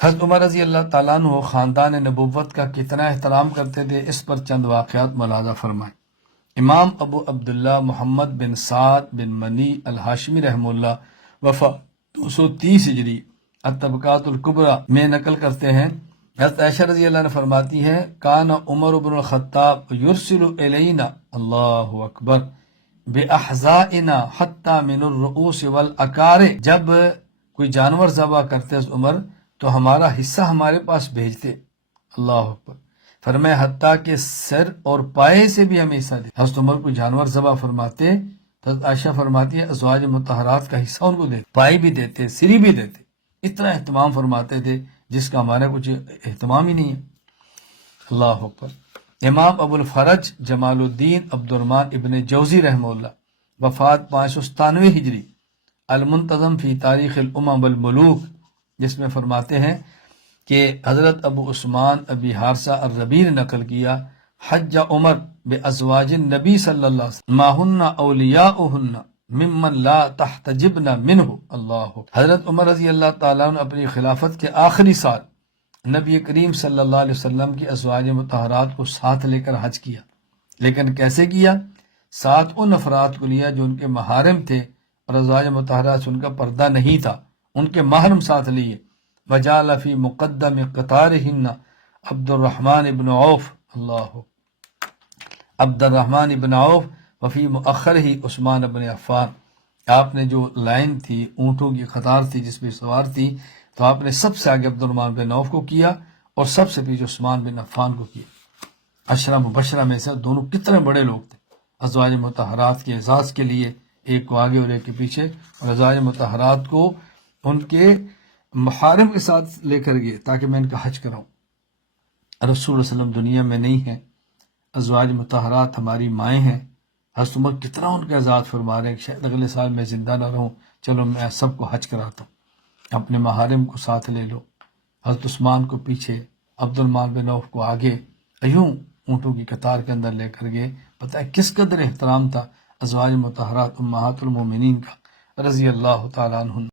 حضرت عمر رضی اللہ تعالیٰ عنہ خاندان نبوت کا کتنا احترام کرتے تھے، اس پر چند واقعات ملاحظہ فرمائیں۔ امام ابو عبداللہ محمد بن سعد بن منی الہاشمی رحمہ اللہ وفات 230 ہجری الطبقات الکبریٰ میں نقل کرتے ہیں، حضرت عائشہ رضی اللہ عنہ فرماتی ہے کان عمر بن الخطاب یرسل الینا اللہ اکبر باحذائنا حتی من الرؤوس والاکار، جب کوئی جانور ذبح کرتے اس عمر تو ہمارا حصہ ہمارے پاس بھیجتے، اللہ اکبر، فرمایا حتیٰ کہ سر اور پائے سے بھی ہمیں حصہ دے۔ حضرت عمر کو جانور ذبح فرماتے تو حضرت عائشہ فرماتی ہے ازواج مطہرات کا حصہ ان کو دیتے، پائے بھی دیتے، سری بھی دیتے، اتنا اہتمام فرماتے تھے جس کا ہمارا کچھ اہتمام ہی نہیں ہے، اللہ اکبر۔ امام ابو الفرج جمال الدین عبد الرحمن ابن جوزی رحمہ اللہ وفات 597 ہجری المنتظم فی تاریخ الامم والملوک، جس میں فرماتے ہیں کہ حضرت ابو عثمان ابی حارثہ الربیع نے نقل کیا حج عمر بازواج النبی صلی اللہ علیہ وسلم ما ہن اولیاؤہن ممن لا تحتجبن منہ، اللہ، حضرت عمر رضی اللہ تعالیٰ عنہ اپنی خلافت کے آخری سال نبی کریم صلی اللہ علیہ وسلم کی ازواج مطہرات کو ساتھ لے کر حج کیا، لیکن کیسے کیا؟ ساتھ ان افراد کو لیا جو ان کے محارم تھے اور ازواج مطہرات سے ان کا پردہ نہیں تھا، ان کے محرم ساتھ لیے۔ وجعل فی مقدم قطارہن عبد الرحمن ابن عوف، اللہ، عبد الرحمن ابن عوف، وفی مؤخر ہی عثمان ابن عفان، آپ نے جو لائن تھی، اونٹوں کی قطار تھی جس پہ سوار تھی، تو آپ نے سب سے آگے عبد الرحمن بن عوف کو کیا اور سب سے پیچھے عثمان بن عفان کو کیا۔ عشرہ مبشرہ میں سے دونوں کتنے بڑے لوگ تھے، ازواج مطہرات کے اعزاز کے لیے ایک کو آگے اور ایک کے پیچھے، اور ازواج مطہرات کو ان کے محارم کے ساتھ لے کر گئے تاکہ میں ان کا حج کراؤں۔ رسول اللہ علیہ وسلم دنیا میں نہیں ہیں، ازواج مطہرات ہماری مائیں ہیں، حضرت عمر کتنا ان کا اعزاز فرما رہے ہیں کہ شاید اگلے سال میں زندہ نہ رہوں، چلو میں سب کو حج کراتا ہوں، اپنے محارم کو ساتھ لے لو، حضرت عثمان کو پیچھے، عبد الرحمن بن عوف کو آگے، ایوں اونٹوں کی قطار کے اندر لے کر گئے۔ پتہ ہے کس قدر احترام تھا ازواج مطہرات امہات المومنین کا رضی اللہ تعالیٰ عنہ۔